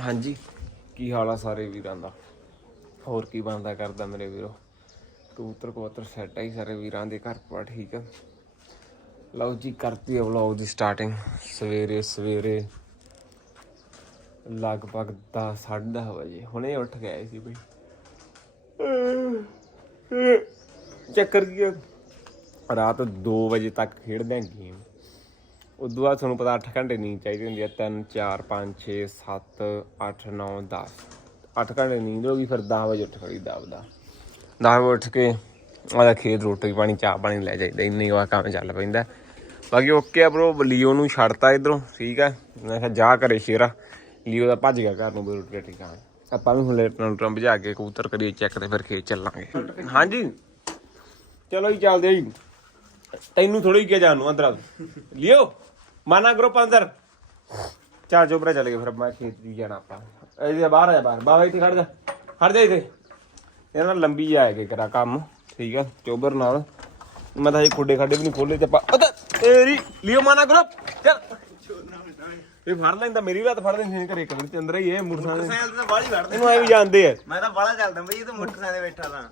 ਹਾਂਜੀ। ਕੀ ਹਾਲ ਆ ਸਾਰੇ ਵੀਰਾਂ ਦਾ? ਹੋਰ ਕੀ ਬਣਦਾ ਕਰਦਾ ਮੇਰੇ ਵੀਰੋ? ਕਬੂਤਰ ਕਬੂਤਰ ਸੈੱਟ ਆਈ ਸਾਰੇ ਵੀਰਾਂ ਦੇ, ਘਰ ਪਾ ਠੀਕ ਆ? ਲਓ ਜੀ, ਕਰਤੀ ਆ ਵਲੌਗ ਦੀ ਸਟਾਰਟਿੰਗ ਸਵੇਰੇ ਸਵੇਰੇ ਲਗਭਗ 10 10:30 ਵਜੇ। ਹੁਣੇ ਉੱਠ ਗਏ ਸੀ ਬਈ। ਚੱਕਰ ਕੀ ਆ? ਰਾਤ 2 ਵਜੇ ਤੱਕ ਖੇਡਦੇ ਆਂ ਗੇਮ ਉਦੋਂ ਬਾਅਦ ਤੁਹਾਨੂੰ ਪਤਾ 8 ਘੰਟੇ ਨੀਂਦ ਚਾਹੀਦੀ ਹੁੰਦੀ ਹੈ 3 4 5 6 7 8 9 10 8 ਘੰਟੇ ਨੀਂਦ ਹੋ ਗਈ, ਫਿਰ 10 ਵਜੇ ਉੱਠ ਖੜੀ ਦਬਦਾ 10 ਵਜੇ ਉੱਠ ਕੇ ਆਦਾ ਖੇਤ, ਰੋਟੀ ਪਾਣੀ, ਚਾਹ ਪਾਣੀ ਲੈ ਜਾਈਦਾ, ਇੰਨੀ ਵਾ ਕੰਮ ਚੱਲ ਪੈਂਦਾ। ਬਾਕੀ ਓਕੇ ਆ ਬ్రో ਲੀਓ ਨੂੰ ਛੱਡਤਾ ਇਧਰੋਂ, ਠੀਕ ਆ? ਮੈਂ ਕਿਹਾ ਜਾ ਕਰੇ ਸ਼ੇਰਾ। ਲੀਓ ਦਾ ਭੱਜ ਗਿਆ ਘਰ ਨੂੰ ਵੀ ਰੋਟੀ ਰਾਟੀ ਖਾਣ। ਆਪਾਂ ਵੀ ਹੁਣ ਲੇਟ ਟਰੰਪ ਜਾ ਕੇ ਕਬੂਤਰ ਕਰੀਏ, ਚੈੱਕ ਤੇ ਫਿਰ ਖੇਤ ਚੱਲਾਂਗੇ। ਹਾਂਜੀ? ਚਲੋ ਜੀ, ਚੱਲਦੇ ਆ ਜੀ। ਤੈਨੂੰ ਥੋੜੀ ਕਿਹਾ ਜਾਣ ਨੂੰ ਅੰਦਰ ਆ। ਲਿਓ। ਮਾਨਾ ਗਰੁੱਪ ਅੰਦਰ। ਚਾਰ ਚੋਪੜਾ ਚਲੇ ਗਏ ਫਿਰ ਮੈਂ ਖੇਤ ਦੀ ਜਾਣਾ ਆਪਾਂ। ਇਹਦੇ ਬਾਹਰ ਆ ਜਾ ਬਾਹਰ। ਬਾਬਾ ਇੱਥੇ ਖੜ ਜਾ। ਖੜ ਜਾ ਇੱਥੇ। ਇਹਨਾਂ ਨਾਲ ਲੰਬੀ ਆਏਗੇ ਕਰਾ ਕੰਮ। ਠੀਕ ਆ ਚੋਬਰ ਨਾਲ। ਮੈਂ ਤਾਂ ਇਹ ਖੁੱਡੇ ਖਾਡੇ ਵੀ ਨਹੀਂ ਖੋਲੇ ਤੇ ਆਪਾਂ ਉਹਦਾ ਤੇਰੀ ਲਿਓ ਮਾਨਾ ਗਰੁੱਪ। ਚੱਲ। ਇਹ ਫੜ ਲੈਂਦਾ ਮੇਰੀ ਵੀ ਹੱਥ ਫੜ ਲੈਂਦੇ ਘਰੇ। ਇੱਕ ਮਿੰਟ ਅੰਦਰ ਹੀ ਇਹ ਮੋਟਰਸਾਈਕਲ ਮੋਟਰਸਾਈਕਲ ਤੇ ਬਾਲੀ ਵੜਦੇ ਇਹਨੂੰ ਐ ਵੀ ਜਾਣਦੇ ਆ। ਮੈਂ ਤਾਂ ਬਾਲਾ ਚੱਲਦਾ ਬਈ ਇਹ ਤਾਂ ਮੋਟਰਸਾਈਕਲ ਤੇ ਬੈਠਾ ਤਾਂ।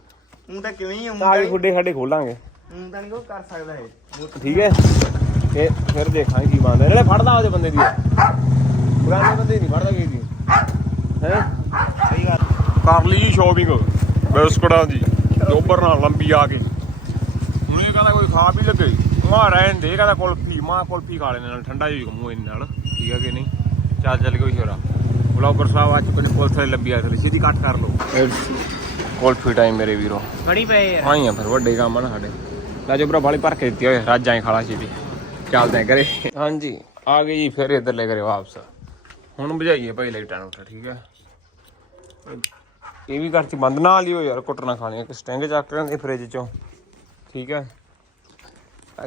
ਹੂੰ ਤਾਂ ਕਿਵੇਂ ਹੀ ਹੂੰ ਤਾਂ ਖੁੱਡੇ ਖਾਡੇ ਖੋਲਾਂਗੇ। ਹੂੰ ਤਾਂ ਨਹੀਂ ਕੋ ਕਰ ਸਕਦਾ ਇਹ। ਠੀਕ ਹੈ। ਤੇ ਫਿਰ ਦੇਖਾਂਗੇ ਕੀ ਬਣਦਾ। ਨਾਲੇ ਫੜਦਾ ਉਹਦੇ ਬੰਦੇ ਦੀ। ਪੁਰਾਣੇ ਬੰਦੇ ਨਹੀਂ ਫੜਦਾ ਕਿਸੇ ਦੀ। ਹੈ? ਸਹੀ ਗੱਲ। ਕਰ ਲਈ ਸ਼ੋਪਿੰਗ ਬਿਸਕੁਟਾਂ ਦੀ। ਉੱਪਰ ਨਾਲ ਲੰਬੀ ਆ ਕੇ। ਹੁਣ ਇਹ ਕਹਿੰਦਾ ਕੋਈ ਖਾ ਵੀ ਲੱਗੇ ਮਾ ਰਹਿਣ ਦੇ ਕਹਿੰਦਾ ਕੁਲਫੀ ਮਾਂ ਕੁਲਫੀ ਖਾ ਲੈਣੇ ਨਾਲ। ਠੰਡਾ ਜੀ ਮੂੰਹ ਇਹਨਾਂ ਨਾਲ। ਠੀਕ ਹੈ ਕਿ ਨਹੀਂ? ਚੱਲ ਚੱਲ ਕੋਈ ਹੋਰਾ ਬਲੌਗਰ ਸਾਹਿਬ ਅੱਜ ਕੋਨੇ ਪੁਲਿਸ ਵਾਲੀ ਲੰਬੀ ਆ ਥਲੀ ਸਿੱਧੀ ਕੱਟ ਕਰ ਲਓ। ਕੁਲਫੀ ਟਾਈਮ ਮੇਰੇ ਵੀਰੋ। ਬੜੀ ਪਏ ਯਾਰ ਆਈ ਆ ਫਿਰ ਵੱਡੇ ਕੰਮ ਆ ਨਾ ਸਾਡੇ। ਲਾਜੋ ਭਰਾ ਵਾਲੀ ਭਰ ਕੇ ਦਿੱਤੀ ਹੋਏ ਰਾਜਾਂ ਹੀ ਖਾਲਾ ਛੇਤੀ। ਚੱਲਦੇ ਆ ਘਰੇ। ਹਾਂਜੀ। ਆ ਗਈ ਜੀ ਫਿਰ ਇੱਧਰ ਲੈ ਕਰੇ ਵਾਪਸ। ਹੁਣ ਬੁਝਾਈਏ ਭਾਈ ਲਾਈਟਾਂ ਨੂੰ ਠੀਕ ਹੈ ਇਹ ਵੀ ਘਰ ਚ ਬੰਦ ਨਾ ਲਿਓ ਯਾਰ ਕੁੱਟਣਾ ਖਾਣੀ ਕਿ ਸਟੈਂਗ ਚੱਕ ਲੈਂਦੇ ਫ੍ਰਿਜ ਚੋਂ ਠੀਕ ਹੈ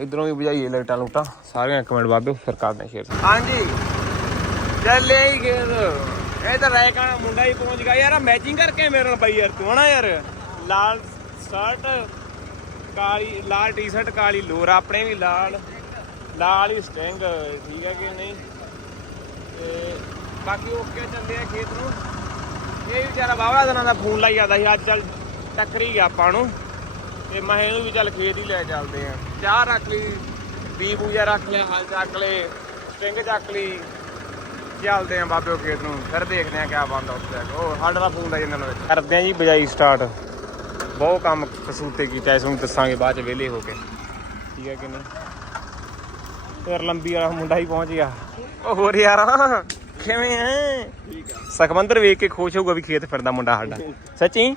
ਇਧਰੋਂ ਵੀ ਬੁਝਾਈਏ ਲਾਈਟਾਂ ਲੂਟਾਂ ਸਾਰੀਆਂ ਕਮੈਂਟ ਬਾਬੇ ਫਿਰ ਕਰਦੇ ਸ਼ੇਅਰ। ਹਾਂਜੀ। ਚੱਲੇ ਹੀ ਖੇਤ। ਇਹ ਤਾਂ ਰਹਿ ਕਾ ਮੁੰਡਾ ਹੀ ਪਹੁੰਚ ਗਿਆ। ਯਾਰ ਮੈਚਿੰਗ ਕਰਕੇ ਮੇਰੇ ਨਾਲ ਬਾਈ ਯਾਰ ਤੂੰ ਹਨਾ ਯਾਰ? ਲਾਲ ਸ਼ਰਟ ਕਾਲੀ ਲਾਲ ਟੀ-ਸ਼ਰਟ ਕਾਲੀ ਲੋਰ ਆਪਣੇ ਵੀ ਲਾਲ। ਲਾਲ ਹੀ ਸਟਿੰਗ, ਠੀਕ ਹੈ ਕਿ ਨਹੀਂ? ਤੇ ਬਾਕੀ ਓਕੇ ਚੱਲਦੇ ਆ ਖੇਤ ਨੂੰ? ਇਹ ਵਿਚਾਰਾ ਬਾਬਾ ਦਿਨਾਂ ਦਾ ਫੋਨ ਲਾਈ ਜਾਂਦਾ ਸੀ, ਅੱਜ ਚੱਲ ਟੱਕਰੀ ਗਿਆ ਆਪਾਂ ਨੂੰ। ਤੇ ਮੈਂ ਇਹਨੂੰ ਵੀ ਚੱਲ ਖੇਤ ਹੀ ਲੈ ਚੱਲਦੇ ਆ। ਚਾਹ ਰੱਖ ਲਈ ਬੀ ਬੂਜਾ ਰੱਖ ਲਿਆ, ਹਲ ਚੱਕ ਲਏ, ਸਟਿੰਗ ਚੱਕ ਲਈ। ਚੱਲਦੇ ਆ ਬਾਬਿਓ ਖੇਤ ਨੂੰ, ਫਿਰ ਦੇਖਦੇ ਆ ਕਿਆ ਬਣਦਾ ਉੱਥੇ ਉਹ ਸਾਡਾ ਦਾ ਫੋਨ ਲਾਈ ਜਾਂਦਾ ਨੂੰ ਕਰਦੇ ਆ ਜੀ ਬਜਾਈ ਸਟਾਰਟ ਬਹੁਤ ਕੰਮ ਕਸੂਤੇ ਕੀਤਾ, ਇਸ ਨੂੰ ਦੱਸਾਂਗੇ ਬਾਅਦ ਚ ਵਿਹਲੇ ਹੋ ਕੇ। ਠੀਕ ਹੈ ਕਿ ਨਹੀਂ? ਫਿਰ ਲੰਬੀ ਵਾਲਾ ਮੁੰਡਾ ਹੀ ਪਹੁੰਚ ਗਿਆ। ਉਹ ਹੋਰ ਯਾਰ ਕਿਵੇਂ ਹੈ ਠੀਕ ਆ ਸੁਖਮੰਦਰ ਵੇਖ ਕੇ ਖੁਸ਼ ਹੋਊਗਾ ਵੀ ਖੇਤ ਫਿਰਦਾ ਮੁੰਡਾ ਸਾਡਾ। ਸੱਚੀ?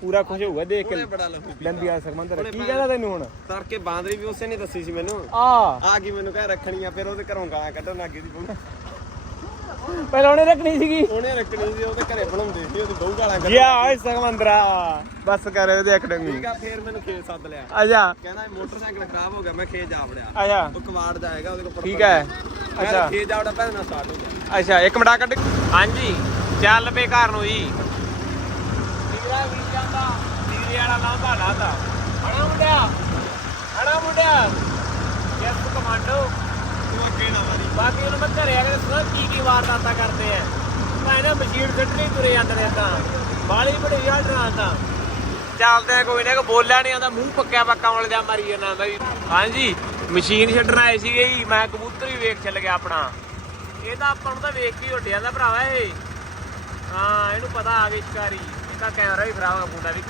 ਪੂਰਾ ਖੁਸ਼ ਹੋਊਗਾ ਦੇਖ ਕੇ। ਲੰਬੀ ਵਾਲਾ ਸੁਖਮੰਦਰ ਕੀ ਕਹਿੰਦਾ ਤੈਨੂੰ ਹੁਣ? ਤੜਕੇ ਬਾਂਦਰੀ ਵੀ ਉਸੇ ਨੇ ਦੱਸੀ ਸੀ ਮੈਨੂੰ। ਆ। ਆ ਗਈ ਮੈਨੂੰ ਕਹਿ ਰੱਖਣੀ ਆ ਫਿਰ ਉਹਦੇ ਘਰੋਂ ਗਾਲਾਂ ਕੱਢਣ ਲੱਗ ਸੀ। ਪਹਿਲਾਂ ਉਹਨੇ ਰੱਖਣੀ ਸੀਗੀ। ਉਹਨੇ ਰੱਖਣੀ ਸੀ ਉਹਦੇ ਘਰੇ ਬਣਾਉਂਦੇ ਸੀ ਉਹਦੀ ਬਹੂ ਗਾਲਾਂ ਕੱਢ ਯਾ ਓਏ ਸੁਖਮੰਦਰਾ ਬਸ ਕਰ ਉਹਦੇ ਅਕਡਮੀ ਠੀਕ ਆ ਫਿਰ ਮੈਨੂੰ ਖੇਤ ਸੱਦ ਲਿਆ। ਆਜਾ ਕਹਿੰਦਾ ਮੋਟਰਸਾਈਕਲ ਖਰਾਬ ਹੋ ਗਿਆ ਮੈਂ ਖੇਤ ਜਾ ਵੜਿਆ। ਆਜਾ ਉਹ ਕਵਾੜ ਹੈਗਾ ਉਹਦੇ ਕੋਲ ਠੀਕ ਹੈ। ਅੱਛਾ ਅੱਛਾ। ਖੇਤ ਜਾ ਵੜਾ ਪਹਿਲਾਂ ਸਟਾਰਟ ਹੋ ਗਿਆ। ਅੱਛਾ ਇੱਕ ਮਿੰਟ ਕੱਢ। ਹਾਂਜੀ ਚੱਲ ਪਏ ਘਰ ਨੂੰ ਜੀ। ਵੀਰਾ ਵੀ ਜਾਂਦਾ ਵੀਰੇ ਵਾਲਾ ਲਾਂਭਾ ਲਾਤਾ। ਹਣਾ ਮੁੰਡਿਆ ਹਣਾ ਮੁੰਡਿਆ। ਯੈਸ ਕਮਾਂਡੋ ਤੂੰ ਬਾਕੀ ਉਹਨੂੰ ਮੈਂ ਘਰੇ ਆ ਕੇ ਸੁਣਾ ਕੀ ਕੀ ਵਾਰਦਾਤਾਂ ਕਰਦੇ ਆ। ਮੈਂ ਨਾ ਮਸ਼ੀਨ ਕੱਢਣੀ ਤੁਰੇ ਜਾਂਦੇ ਨੇ ਤਾਂ। ਬਾਲੀ ਬੜੀ ਯਾਰ ਡਰਾਉਂਦਾ ਚੱਲਦੇ ਆ ਕੋਈ ਨਾ ਕੋ ਬੋਲਿਆ ਨਹੀਂ ਆਉਂਦਾ ਮੂੰਹ ਪੱਕਿਆ ਪੱਕਾ ਵਾਲ ਜਾ ਮਾਰੀ ਜਾਂਦਾ ਬਈ ਹਾਂਜੀ, ਮਸ਼ੀਨ ਛੱਡਣ ਆਏ ਸੀਗੇ ਜੀ, ਮੈਂ ਕਬੂਤਰ ਵੀ ਵੇਖ ਚੱਲ ਗਿਆ ਆਪਣਾ। ਇਹ ਤਾਂ ਆਪਾਂ ਨੂੰ ਤਾਂ ਵੇਖ ਕੇ ਹੀ ਉੱਡ ਜਾਂਦਾ ਭਰਾਵਾ ਇਹ। ਹਾਂ, ਇਹਨੂੰ ਪਤਾ ਆ ਗਈ ਚਕਾਰੀ ਇਹਦਾ ਕੈਮਰਾ ਵੀ ਖਰਾਬ ਆ, ਮੁੰਡਾ ਵੀ।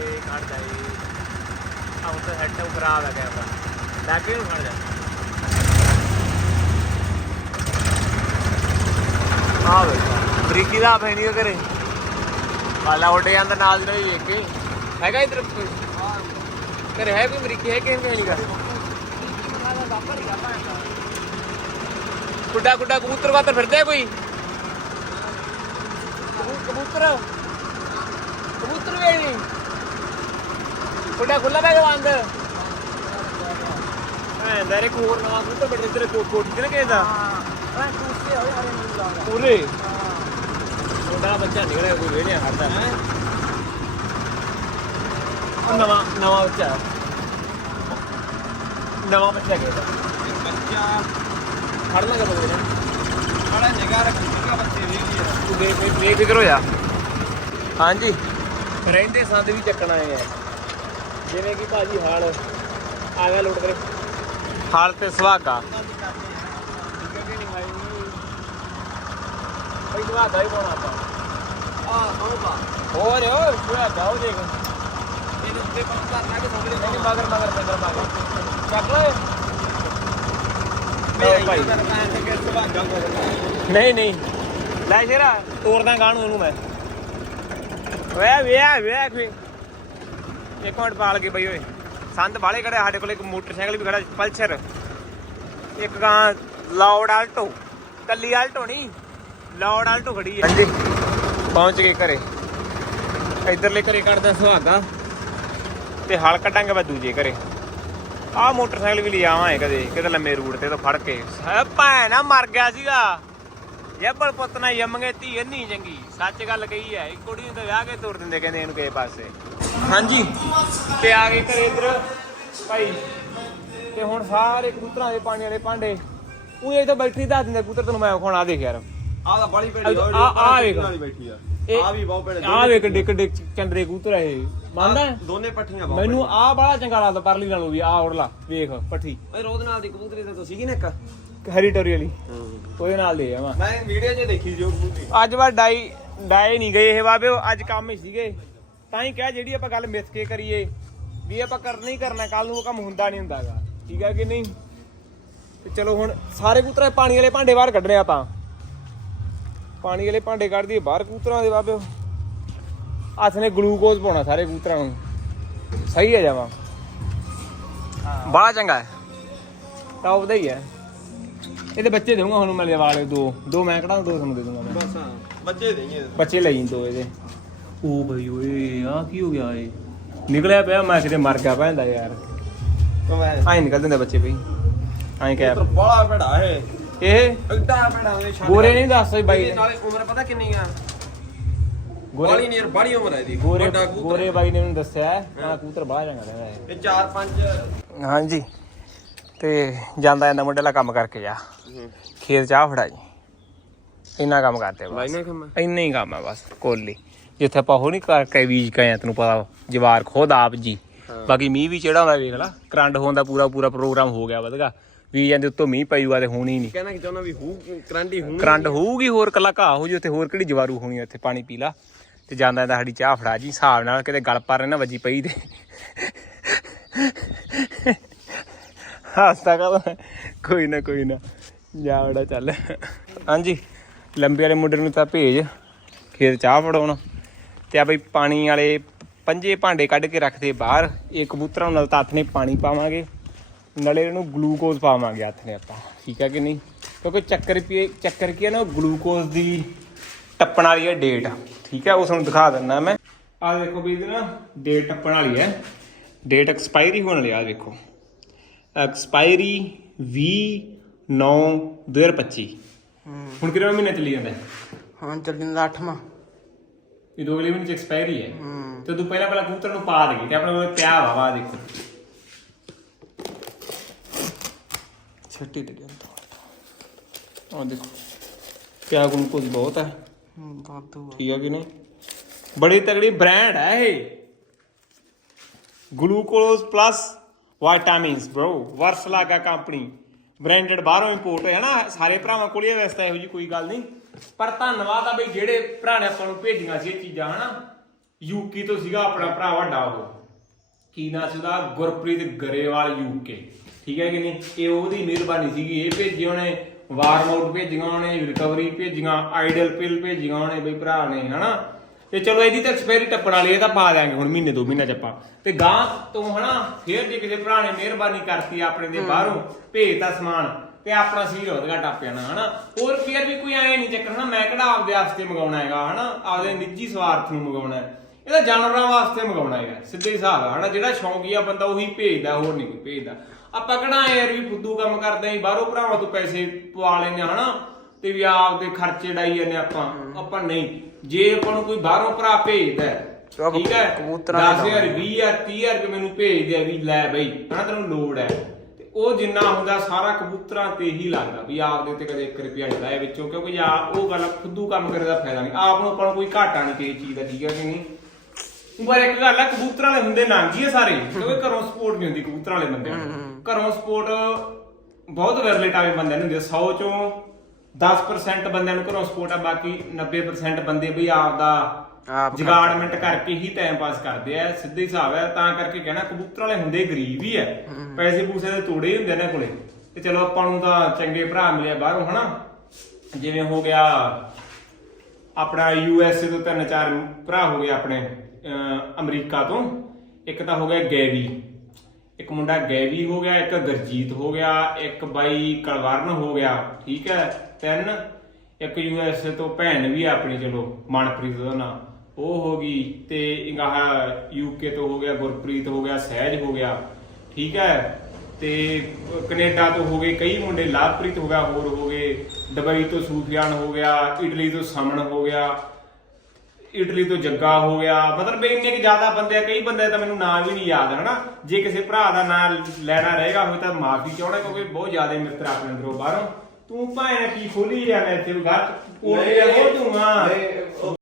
ਇਹ ਕੱਢਦਾ ਇਹ ਆਹ ਤਾਂ ਹੈਡ ਖਰਾਬ ਹੈ ਕੈਮਰਾ। ਲੱਗੇ ਨੂੰ ਖੜ ਜਾ। ਆ ਬਰੀਕੀ ਦਾ ਫੈਣੀ ਉਹ ਕਰੇ ਪਾਲਾ ਉੱਡੇ ਜਾਂਦਾ ਨਾਲ ਵੀ ਵੇਖ ਕੇ। ਹੈਗਾ ਇਧਰ ਕੋਈ? ਕਰੇ ਹੈ ਕੋਈ ਬਰੀਕੀ? ਹੈ ਕਿ ਨਹੀਂ ਗਾ ਕੁੱਡਾ ਕੁੱਡਾ ਕਬੂਤਰ ਵਾਤਰ ਫਿਰਦੇ ਕੋਈ? ਕਬੂ- ਕਬੂਤਰ? ਕਬੂਤਰ ਵੀ ਨਹੀਂ। ਕੁੱਡਾ ਖੁੱਲਾ ਬੈਗ ਬੰਦ ਐ ਦਰ ਇੱਕ ਹੋਰ ਨਵਾਂ ਕਬੂਤਰ ਬੜੇ ਤੇਰੇ ਕੋਟ ਕੋਟ ਕਿਹਨੇ ਕਿਹਦਾ ਹਾਂ। ਪੂਰੇ। ਉਹਦਾ ਬੱਚਾ ਨਿਕਲਿਆ ਕੋਈ ਵੇੜਿਆ ਹੱਦਾ ਹੈ? ਨਵਾਂ ਨਵਾਂ ਬੱਚਾ। ਨਵਾਂ ਬੱਚਾ ਗਿਆ ਬੱਚਾ ਫੜ ਲਾਂਗਾ ਬੋਲੇ ਬੜਾ ਨਿਗਾਹ ਰੱਖੀ ਸੀਗਾ ਬੱਚੇ ਦੀ ਬੇ ਬੇ- ਬੇਫਿਕਰ ਹੋ ਜਾ ਹਾਂਜੀ। ਰਹਿੰਦੇ ਸੰਦ ਵੀ ਚੱਕਣ ਆਏ ਆ। ਜਿਵੇਂ ਕਿ ਭਾਜੀ ਹਾਲ ਆ ਗਿਆ ਲੋਟ ਕਰੇ ਹਾਲ ਤੇ ਸੁਹਾਗਾ ਭਾਈ ਸੁਹਾਗਾ ਹੀ ਪਾਉਣਾ ਆਪਾਂ ਆ ਹੋਗਾ ਹੋਰ ਓ ਸੁਹਾਗਾ ਉਹ ਦੇਖ ਇਹਨੂੰ ਕਿ ਸੋਗਰੇ ਨਹੀਂ ਨਹੀਂ ਨਹੀਂ। ਲੈ ਸ਼ੇਰਾ ਤੋੜਦਾ ਗਾਣ ਉਹਨੂੰ ਮੈਂ। ਵੇ ਵੇ ਵੇ ਵੇ। ਇੱਕ ਮਿੰਟ ਪਾਲ ਕੇ ਬਈ ਓਏ। ਸੰਦ ਬਾਲੇ ਖੜੇ ਸਾਡੇ ਕੋਲ? ਇੱਕ ਮੋਟਰਸਾਈਕਲ ਵੀ ਖੜਾ ਪਲਸਰ। ਇੱਕ ਗਾਂ ਲਾਉਡ ਆਲਟੋ। ਕੱਲੀ ਆਲਟੋ ਨਹੀਂ। ਲਾਉਡ ਆਲਟੋ ਖੜੀ ਹੈ। ਹਾਂਜੀ। ਪਹੁੰਚ ਗਏ ਘਰੇ। ਇਧਰਲੇ ਘਰੇ ਕੱਢਦਾ ਸੁਹਾਗਾ ਤੇ ਹਲ ਕੱਢਾਂਗੇ ਮੈਂ ਦੂਜੇ ਘਰੇ। ਆਹ ਮੋਟਰਸਾਈਕਲ ਵੀ ਲਿਆਵਾਂ ਕਦੇ, ਕਿਤੇ ਲੰਮੇ ਰੂਟ ਤੇ ਤੋਂ ਫੜ ਕੇ। ਭੈਣਾ ਮਰ ਗਿਆ ਸੀਗਾ। ਜੱਬਲ ਪੁੱਤ ਨਾ ਯੰਮਗੇ ਧੀ ਇੰਨੀ ਚੰਗੀ। ਸੱਚ ਗੱਲ ਕਹੀ ਹੈ ਇੱਕ ਕੁੜੀ ਨੂੰ ਤਾਂ ਵਿਆਹ ਕੇ ਤੋਰ ਦਿੰਦੇ ਕਹਿੰਦੇ ਇਹਨੂੰ ਕਿਸੇ ਪਾਸੇ। ਹਾਂਜੀ। ਤੇ ਆ ਗਏ ਘਰੇ ਇੱਧਰ। ਭਾਈ, ਤੇ ਹੁਣ ਸਾਰੇ ਕਬੂਤਰਾਂ ਦੇ ਪਾਣੀ ਵਾਲੇ ਭਾਂਡੇ। ਉਹ ਇਹ ਤਾਂ ਬੈਠੀ ਦੱਸ ਦਿੰਦੇ ਕਬੂਤਰ, ਤੈਨੂੰ ਮੈਂ ਵਿਖਾਉਣਾ ਦੇਖ ਯਾਰ। ਆ ਤਾਂ ਬੜੀ ਭੈੜੀ ਆ- ਆ- ਵੇਖ। ਬੈਠੀ ਆ? ਇਹ- ਆ ਵੀ ਬਹੁਤ ਭੈੜੇ ਆ ਵੇਖ ਡਿੱਕ ਡਿੱਕ ਚੰਦਰੇ ਕਬੂਤਰ ਇਹ। ਮੰਨਦਾ? ਹੈ? ਦੋਨੇ ਪੱਠੀਆਂ ਬਹੁਤ ਮੈਨੂੰ ਆ ਬੜਾ ਚੰਗਾ ਲੱਗਦਾ ਪਰਲੀ ਨਾਲੋਂ ਵੀ ਆ ਉੜਲਾ ਵੇਖ ਪੱਠੀ। ਓਏ ਰੋਦ ਨਾਲ ਦੀ ਕਬੂਤਰੀ ਤੇ ਤੁਸੀਂ ਕੀ ਨੇ ਇੱਕ? ਹੈਰੀਟੋਰੀ ਵਾਲੀ। ਉਹਦੇ ਨਾਲ ਦੇ ਆਵਾਂ। ਮੈਂ ਵੀਡੀਓ 'ਚ ਦੇਖੀ ਸੀ ਉਹ ਕਬੂਤਰੀ। ਅੱਜ ਵਾ ਡਾਈ ਡਾਏ ਨਹੀਂ ਗਏ ਇਹ ਬਾਬੇ ਅੱਜ ਕੰਮ ਹੀ ਸੀਗੇ। ਤਾਂ ਹੀ ਕਿਹਾ ਜਿਹੜੀ ਆਪਾਂ ਗੱਲ ਮਿੱਥ ਕੇ ਕਰੀਏ ਵੀ ਆਪਾਂ ਕਰਨਾ ਹੀ ਕਰਨਾ ਕੱਲ ਨੂੰ ਉਹ ਕੰਮ ਹੁੰਦਾ ਨਹੀਂ ਹੁੰਦਾਗਾ। ਠੀਕ ਹੈ ਕਿ ਨਹੀਂ? ਤੇ ਚਲੋ ਹੁਣ ਸਾਰੇ ਕਬੂਤਰਾਂ ਪਾਣੀ ਵਾਲੇ ਭਾਂਡੇ ਬਾਹਰ ਕੱਢਣੇ ਆਪਾਂ। ਪਾਣੀ ਵਾਲੇ ਭਾਂਡੇ ਕੱਢ ਦਈਏ ਬਾਹਰ ਕਬੂਤਰਾਂ ਦੇ ਬਾਬੇ। ਹੱਥ ਨੇ ਗਲੂਕੋਜ਼ ਪਾਉਣਾ ਸਾਰੇ ਕਬੂਤਰਾਂ ਨੂੰ। ਸਹੀ ਹੈ ਜਾਵਾ। ਬੜਾ ਚੰਗਾ ਹੈ। ਟੌਪ ਦਾ ਹੀ ਹੈ। ਇਹਦੇ ਬੱਚੇ ਦੇਵਾਂਗਾ ਹੁਣ ਮੈਂ ਵਾਲੇ ਦੋ। ਦੋ ਮੈਂ ਕਢਾਂ ਦੋ ਤੁਹਾਨੂੰ ਦੇ ਦੂੰਗਾ ਮੈਂ। ਬਸ ਹਾਂ। ਬੱਚੇ ਦੇਈਏ। ਬੱਚੇ ਲਈ ਦੋ ਇਹਦੇ। ਉਹ ਬਈ ਓਏ ਆ ਕੀ ਹੋ ਗਿਆ ਏ? ਨਿਕਲਿਆ ਪਿਆ ਮੈਂ ਕਿਤੇ ਮਰ ਗਿਆ ਭੈਂਦਾ ਯਾਰ। ਤਾਂ ਮੈਂ ਆਈ ਨਿਕਲ ਦਿੰਦੇ ਬੱਚੇ ਬਈ। ਆਈ ਕਹਿ ਬੜਾ ਭੈੜਾ ਹੈ ਇਹ ਐਡਾ ਭੈੜਾ ਇਹ ਛੱਡ ਗੋਰੇ ਨਹੀਂ ਦੱਸਦੇ ਬਾਈ। ਨੇ। ਨਾਲੇ ਉਮਰ ਪਤਾ ਕਿੰਨੀ ਆ? ਬਾਲੀ ਗੋਰੇ ਨੀਰ ਬੜੀ ਉਮਰ ਹੈ ਇਹਦੀ। ਗੋਰੇ ਵੱਡਾ ਕਬੂਤਰ ਗੋਰੇ ਬਾਈ ਨੇ ਮੈਨੂੰ ਦੱਸਿਆ ਆ ਕਬੂਤਰ ਬਾਹਰ ਜਾਂਗਾ ਕਹਿੰਦਾ ਇਹ। ਇਹ 4 5 ਹਾਂਜੀ। ਤੇ ਜਾਂਦਾ ਜਾਂਦਾ ਮੁੰਡੇ ਦਾ ਕੰਮ ਕਰਕੇ ਜਾ। ਖੇਤ ਚਾਹ ਫੜਾਈ। ਇੰਨਾ ਕੰਮ ਕਰਦੇ ਬਸ। ਲਾਈਨਾਂ ਇੰਨਾ ਹੀ ਕੰਮ ਹੈ ਬਸ ਕੋਲੀ। ਜਿੱਥੇ ਆਪਾਂ ਉਹ ਨਹੀਂ ਕਰਕੇ ਬੀਜ ਕੇ ਆਏ ਆ, ਤੈਨੂੰ ਪਤਾ ਜਵਾਰ ਖੁਦ ਆਪ ਜੀ। ਬਾਕੀ ਮੀਂਹ ਵੀ ਚੜਾ ਹੁੰਦਾ ਵੇਖ ਲਾ ਕਰੰਟ ਹੋਣ ਦਾ ਪੂਰਾ ਪੂਰਾ ਪ੍ਰੋਗਰਾਮ ਹੋ ਗਿਆ ਵਧਗਾ ਵੀ ਜਾਂਦੇ ਉੱਤੋਂ ਮੀਂਹ ਪਈੂਗਾ ਤੇ ਹੋਣੀ ਨਹੀਂ। ਕਹਿਣਾ ਕਿ ਚਾਹੁੰਦਾ ਵੀ ਹੂ ਕਰੰਟੀ ਹੂ ਕਰੰਟ ਹੋਊਗੀ ਹੋਰ ਕੱਲਾ ਘਾਹ ਹੋ ਜੀ ਉੱਥੇ ਹੋਰ ਕਿਹੜੀ ਜਵਾਰੂ ਹੋਣੀ ਆ ਉੱਥੇ ਪਾਣੀ ਪੀ ਲਾ। ਤੇ ਜਾਂਦਾ ਜਾਂਦਾ ਸਾਡੀ ਚਾਹ ਫੜਾ ਜੀ ਹਿਸਾਬ ਨਾਲ ਕਿਤੇ ਗਲ ਪਰ ਨਾ ਵੱਜੀ ਪਈ ਤੇ। ਹੱਸਦਾ ਕਾ ਕੋਈ ਨਾ ਕੋਈ ਨਾ ਜਾ ਚੱਲ। ਹਾਂਜੀ ਲੰਬੇ ਵਾਲੇ ਮੁੰਡੇ ਨੂੰ ਤਾਂ ਭੇਜ ਖੇਤ ਚਾਹ ਫੜਾਉਣ। ਤੇ ਆ ਬਈ ਪਾਣੀ ਵਾਲੇ ਪੰਜੇ ਭਾਂਡੇ ਕੱਢ ਕੇ ਰੱਖਦੇ ਬਾਹਰ ਇਹ ਕਬੂਤਰਾਂ ਨੂੰ ਨਾਲ ਤਾਂ ਹੱਥ ਨੇ ਪਾਣੀ ਪਾਵਾਂਗੇ। ਨਾਲੇ ਇਹਨੂੰ ਗਲੂਕੋਜ਼ ਪਾਵਾਂਗੇ ਹੱਥ ਨੇ ਆਪਾਂ ਠੀਕ ਹੈ ਕਿ ਨਹੀਂ? ਕਿਉਂਕਿ ਚੱਕਰ ਪੀ ਚੱਕਰ ਕੀ ਹੈ ਨਾ ਗਲੂਕੋਜ਼ ਦੀ ਟੱਪਣ ਵਾਲੀ ਹੈ ਡੇਟ। ਠੀਕ ਹੈ ਉਹ ਤੁਹਾਨੂੰ ਦਿਖਾ ਦਿੰਦਾ ਮੈਂ। ਆਹ ਦੇਖੋ ਵੀ ਇਹਦੀ ਨਾ ਡੇਟ ਟੱਪਣ ਵਾਲੀ ਹੈ। ਡੇਟ ਐਕਸਪਾਇਰੀ ਹੋਣ ਵਾਲੀ ਆ ਦੇਖੋ। ਐਕਸਪਾਇਰੀ 20 9 2025 ਹੁਣ ਕਿਹੜਾ ਮਹੀਨਾ ਚੱਲੀ ਜਾਂਦਾ? ਹੈ? ਹਾਂ ਚੱਲਣ ਦਾ 8ਵਾਂ ਇਹ ਦੋ ਅਗਲੇ ਮਹੀਨੇ ਚ ਐਕਸਪਾਇਰੀ ਹੈ। ਹੂੰ। ਤੇ ਤੂੰ ਪਹਿਲਾਂ ਪਹਿਲਾਂ ਕਬੂਤਰ ਨੂੰ ਪਾ ਦੇਗੀ ਤੇ ਆਪਣੇ ਕੋਲ ਪਿਆ ਵਾ ਵਾ ਦੇਖੋ। ਛੱਟੀ ਤੇ ਗਿਆ ਆ ਦੇਖੋ ਪਿਆ ਗਲੂਕੋਜ਼ ਬਹੁਤ ਹੈ ਠੀਕ ਹੈ ਕਿ ਨਹੀਂ? ਬੜੀ ਤਗੜੀ ਬ੍ਰਾਂਡ ਹੈ ਇਹ। ਗਲੂਕੋਜ਼ ਪਲੱਸ ਵਿਟਾਮਿਨਸ ਬ్రో ਵਰਸਲਾਗਾ ਕੰਪਨੀ। ਬ੍ਰਾਂਡਡ ਬਾਹਰੋਂ ਇੰਪੋਰਟ ਹੋਇਆ ਨਾ ਸਾਰੇ ਭਰਾਵਾਂ ਕੋਲ ਇਹ ਵੈਸਤਾ ਇਹੋ ਜੀ ਕੋਈ ਗੱਲ ਨਹੀਂ। ਪਰ ਧੰਨਵਾਦ ਆ ਬਈ ਜਿਹੜੇ ਭਰਾ ਨੇ ਆਪਾਂ ਨੂੰ ਭੇਜੀਆਂ ਸੀ ਇਹ ਚੀਜ਼ਾਂ ਹਨਾ? ਯੂਕੀ ਤੋਂ ਸੀਗਾ ਆਪਣਾ ਭਰਾ ਵੱਡਾ ਉਹ। ਕੀ ਨਾਂ ਸੀ ਉਹਦਾ? ਗੁਰਪ੍ਰੀਤ ਗਰੇਵਾਲ ਯੂਕੇ ਠੀਕ ਹੈ ਕਿ ਨਹੀਂ? ਇਹ ਉਹਦੀ ਮਿਹਰਬਾਨੀ ਸੀਗੀ ਇਹ ਭੇਜੀ ਉਹਨੇ ਵਾਰਮਆਊਟ ਭੇਜੀਆਂ ਉਹਨੇ ਰਿਕਵਰੀ ਭੇਜੀਆਂ ਆਈਡਲ ਪਿਲ ਭੇਜੀਆਂ ਉਹਨੇ ਬਈ ਭਰਾ ਨੇ ਹਨਾ? ਤੇ ਚਲੋ ਇਹਦੀ ਤਾਂ ਐਕਸਪਾਇਰੀ ਟੱਪਣ ਵਾਲੀ ਇਹ ਤਾਂ ਪਾ ਦਿਆਂਗੇ ਹੁਣ ਮਹੀਨੇ ਦੋ ਮਹੀਨੇ ਚ ਆਪਾਂ। ਤੇ ਗਾਂ ਤੋਂ ਹਨਾ ਫੇਰ ਜੇ ਕਿਸੇ ਭਰਾ ਨੇ ਮਿਹਰਬਾਨੀ ਕਰਤੀ ਆਪਣੇ ਦੇ ਬਾਹਰੋਂ ਭੇਜਤਾ ਸਮਾਨ ਤੇ ਆਪਣਾ ਸੀ ਉਹਦਾ ਟੱਪ ਜਾਣਾ ਹਨਾ? ਹੋਰ ਫੇਰ ਵੀ ਕੋਈ ਐ ਨਹੀਂ ਚੱਕਣਾ ਮੈਂ ਕਿਹੜਾ ਆਪਦੇ ਵਾਸਤੇ ਮੰਗਾਉਣਾ ਹੈਗਾ ਹਨਾ? ਆਪਦੇ ਨਿੱਜੀ ਸਵਾਰਥ ਨੂੰ ਮੰਗਾਉਣਾ ਹੈ। ਇਹ ਤਾਂ ਜਾਨਵਰਾਂ ਵਾਸਤੇ ਮੰਗਾਉਣਾ ਹੈਗਾ ਸਿੱਧੇ ਹਿਸਾਬ ਆ ਹਨਾ? ਜਿਹੜਾ ਸ਼ੌਂਕੀਆ ਬੰਦਾ ਉਹੀ ਭੇਜਦਾ ਹੋਰ ਨਹੀਂ ਕੋਈ ਭੇਜਦਾ। ਆਪਾਂ ਕਿਹੜਾ ਯਾਰ ਵੀ ਫੁੱਦੂ ਕੰਮ ਕਰਦੇ ਆਂ ਬਾਹਰੋਂ ਭਰਾਵਾਂ ਤੋਂ ਪੈਸੇ ਪਵਾ ਹਾਂ ਹਨਾ? ਤੇ ਵੀ ਆਪਦੇ ਖਰਚੇ ਡਾਈ ਜਾਂਦੇ ਆਪਾਂ। ਆਪਾਂ ਨਹੀਂ। ਜੇ ਆਪਾਂ ਨੂੰ ਕੋਈ ਬਾਹਰੋਂ ਭਰਾ ਭੇਜਦਾ ਠੀਕ ਹੈ? ਕਬੂਤਰਾਂ ਦੇ 10000 20000 30000 ਰੁਪਏ ਮੈਨੂੰ ਭੇਜ ਦਿਆ ਵੀ ਲੈ ਬਈ ਹਨਾ? ਤੈਨੂੰ ਲੋੜ ਹੈ। ਤੇ ਉਹ ਜਿੰਨਾ ਹੁੰਦਾ ਸਾਰਾ ਕਬੂਤਰਾਂ ਤੇ ਹੀ ਲੱਗਦਾ ਵੀ ਆਪਦੇ ਤੇ ਕਦੇ 1 ਰੁਪਿਆ ਨਹੀਂ ਲਾਇਆ ਵਿੱਚੋਂ ਕਿਉਂਕਿ ਆ ਉਹ ਗੱਲ ਖੁੱਦੂ ਕੰਮ ਕਰੇ ਦਾ ਫਾਇਦਾ ਨਹੀਂ। ਆਪ ਨੂੰ ਆਪਾਂ ਨੂੰ ਕੋਈ ਘਾਟਾ ਨਹੀਂ ਕਿਸੇ ਚੀਜ਼ ਦਾ ਠੀਕ ਹੈ ਕਿ ਨਹੀਂ? ਪਰ ਇੱਕ ਗੱਲ ਹੈ ਕਬੂਤਰਾਂ ਵਾਲੇ ਹੁੰਦੇ ਨਾਂਗੀ ਆ ਸਾਰੇ। ਕਿਉਂਕਿ ਘਰੋਂ ਸਪੋਰਟ ਨਹੀਂ ਹੁੰਦੀ ਕਬੂਤਰਾਂ ਵਾਲੇ ਬੰਦਿਆਂ ਨੂੰ। ਘਰੋਂ ਸਪੋਰਟ ਬਹੁਤ ਵਿਰਲੇ ਟਾਵੇਂ ਬੰਦਿਆਂ ਨੂੰ ਹੁੰਦੀ ਆ। 100 ਚੋਂ 10% ਬੰਦਿਆਂ ਨੂੰ ਘਰੋਂ ਸਪੋਰਟ ਆ ਬਾਕੀ 90% ਬੰਦੇ ਵੀ ਆਪ ਜਗਾੜਮੈਂਟ ਕਰਕੇ ਹੀ ਟਾਈਮ ਪਾਸ ਕਰਦੇ ਆ ਸਿੱਧੇ ਹਿਸਾਬ ਹੈ ਤਾਂ ਕਰਕੇ ਕਹਿਣਾ ਕਬੂਤਰ ਵਾਲੇ ਹੁੰਦੇ ਗਰੀਬ ਹੀ ਐ ਪੈਸੇ ਪੂਸੇ ਦੇ ਤੋੜੇ ਹੀ ਹੁੰਦੇ ਨੇ ਕੋਲੇ। ਤੇ ਚਲੋ ਆਪਾਂ ਨੂੰ ਤਾਂ ਚੰਗੇ ਭਰਾ ਮਿਲੇ ਬਾਹਰੋਂ ਹਨਾ? ਜਿਵੇਂ ਹੋ ਗਿਆ ਆਪਣਾ ਯੂ ਐਸ ਏ ਤੋਂ ਤਿੰਨ ਚਾਰ ਭਰਾ ਹੋ ਗਏ ਆਪਣੇ। ਅਮਰੀਕਾ ਤੋਂ। ਇੱਕ ਤਾਂ ਹੋ ਗਿਆ ਗੈਵੀ। ਇੱਕ ਮੁੰਡਾ ਗੈਵੀ ਹੋ ਗਿਆ, ਇੱਕ ਗਰਜੀਤ ਹੋ ਗਿਆ, ਇੱਕ ਬਾਈ ਕਲਵਰਨ ਹੋ ਗਿਆ, ਠੀਕ ਹੈ, ਤਿੰਨ। ਇੱਕ ਯੂ ਐਸ ਏ ਤੋਂ ਭੈਣ ਵੀ ਆ ਆਪਣੀ, ਚਲੋ, ਮਨਪ੍ਰੀਤ ਦਾ ਨਾਂ ਉਹ ਹੋ ਗਈ ਤੇ ਇੰਗਾਹ ਯੂਕੇ ਤੋਂ ਹੋ ਗਿਆ, ਗੁਰਪ੍ਰੀਤ ਹੋ ਗਿਆ, ਸਹਿਜ ਹੋ ਗਿਆ, ਠੀਕ ਹੈ। ਤੇ ਕੈਨੇਡਾ ਤੋਂ ਹੋ ਗਏ ਕਈ ਮੁੰਡੇ, ਲਾਭਪ੍ਰੀਤ ਹੋ ਗਿਆ, ਹੋਰ ਹੋ ਗਏ। ਦੁਬਈ ਤੋਂ ਸੂਫੀਆਨ ਹੋ ਗਿਆ, ਇਟਲੀ ਤੋਂ ਸਮਣ ਹੋ ਗਿਆ ਇਟਲੀ ਤੋਂ ਜੱਗਾ ਹੋ ਗਿਆ। ਮਤਲਬ ਇੰਨੇ ਕਿ ਜ਼ਿਆਦਾ ਬੰਦੇ ਆ ਕਈ ਬੰਦੇ ਤਾਂ ਮੈਨੂੰ ਨਾਮ ਵੀ ਨਹੀਂ ਯਾਦ ਹਨਾ? ਜੇ ਕਿਸੇ ਭਰਾ ਦਾ ਨਾਮ ਲੈਣਾ ਰਹੇਗਾ ਹੋਵੇ ਤਾਂ ਮਾਫੀ ਚਾਹਣਾ ਕਿਉਂਕਿ ਬਹੁਤ ਜ਼ਿਆਦਾ ਮਿੱਤਰ ਆਪਣੇ ਅੰਦਰੋਂ ਬਾਹਰੋਂ। ਤੂੰ ਭਾਵੇਂ ਕੀ ਖੋਲੀ ਜਾਂਦਾ ਇੱਥੇ ਘਰ ਉਹ ਉਹ ਤੂੰ